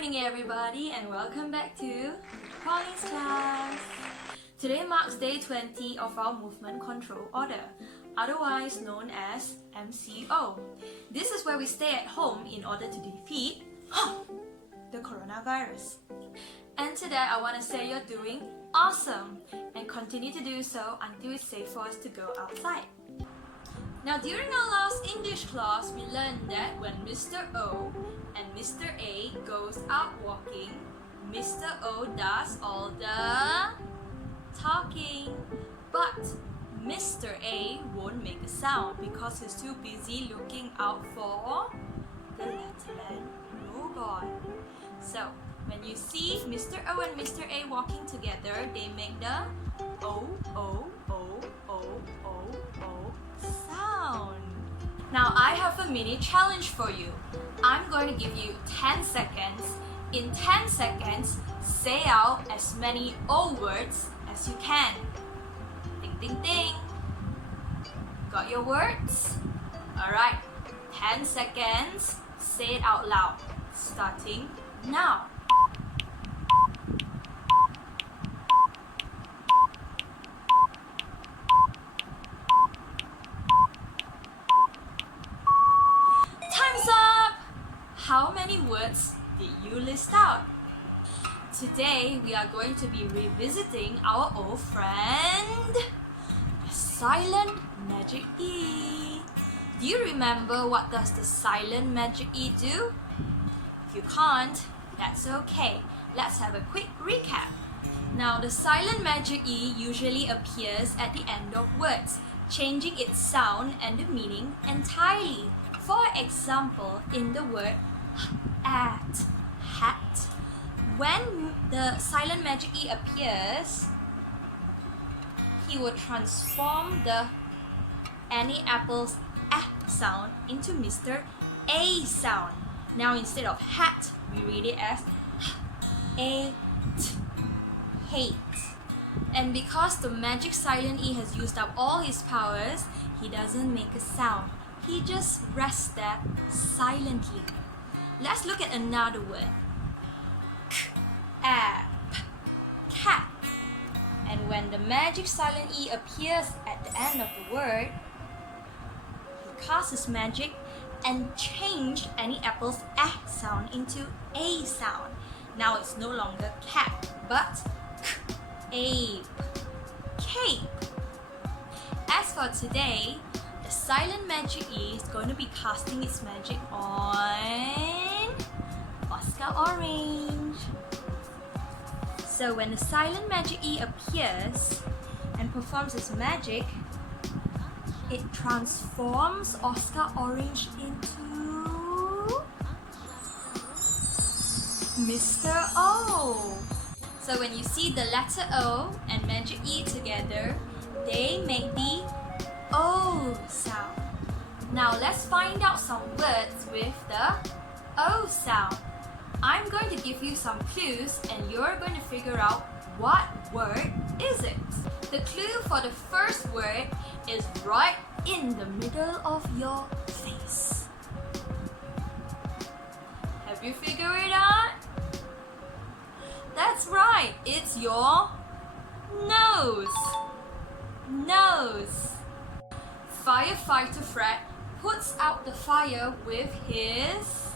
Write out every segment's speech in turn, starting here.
morning everybody and welcome back to Pauline's class. Today marks day 20 of our movement control order, otherwise known as MCO. This is where we stay at home in order to defeat the coronavirus. And today I want to say you're doing awesome and continue to do so until it's safe for us to go outside. Now during our last English class, we learned that when Mr. O and Mr. A goes out walking, Mr. O does all the talking, but Mr. A won't make a sound because he's too busy looking out for the letterman robot. So when you see Mr. O and Mr. A walking together, they make the O, O, O, O, O, O sound. Now I have a mini challenge for you. I'm going to give you 10 seconds. In 10 seconds, say out as many O words as you can. Ding, ding, ding. Got your words? Alright, 10 seconds. Say it out loud. Starting now. Time's up! How many words did you list out? Today we are going to be revisiting our old friend, the silent magic E. Do you remember what does the silent magic E do? If you can't, that's okay. Let's have a quick recap. Now the silent magic E usually appears at the end of words, changing its sound and the meaning entirely. For example, in the word at, hat, when the silent magic E appears, he will transform the Annie Apple's sound into Mr. A sound. Now instead of hat, we read it as a hate. And because the magic silent E has used up all his powers, he doesn't make a sound. He just rests there silently. Let's look at another word. App, cat. And when the magic silent E appears at the end of the word, he casts his magic and changed Annie Apple's sound into A sound. Now it's no longer cat, but ape, cape. As for today, the silent magic E is going to be casting its magic on Oscar Orange. So when the silent magic E appears and performs its magic, it transforms Oscar Orange into Mr. O. So when you see the letter O and magic E together, they make the O sound. Now let's find out some words with the O sound. I'm going to give you some clues and you're going to figure out what word is it. The clue for the first word is right in the middle of your face. Have you figured it out? That's right, it's your nose. Nose. Firefighter Fred puts out the fire with his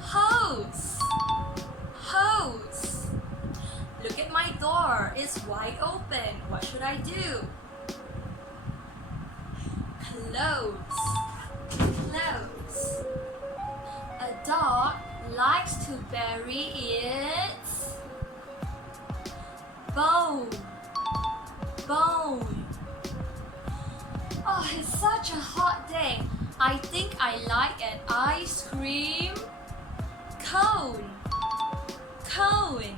hose. Hose. Look at my door, it's wide open. What should I do? Close. Close. A dog likes to bury its bone. Bone. Oh, it's such a hot day. I think I like an ice cream cone. Cone.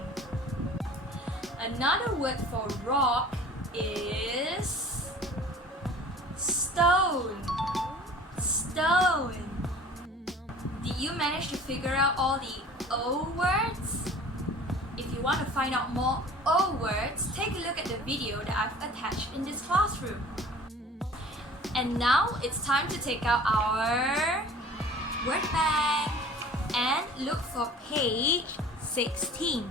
Another word for rock is stone. Stone. Did you manage to figure out all the O words? If you want to find out more O words, take a look at the video that I've attached in this classroom. And now it's time to take out our word bank and look for page 16.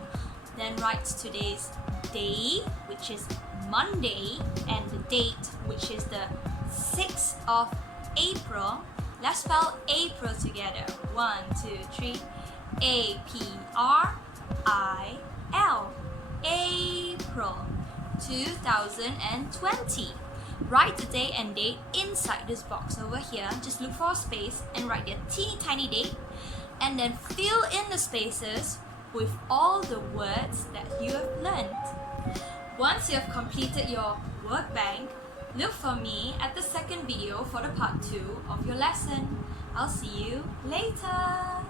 Then write today's day, which is Monday, and the date, which is the 6th of April. Let's spell April together. 1, 2, 3. A-P-R-I-L. April 2020. Write the day and date inside this box over here. Just look for a space and write your teeny tiny date, and then fill in the spaces with all the words that you have learned. Once you have completed your workbank, look for me at the second video for the part 2 of your lesson. I'll see you later.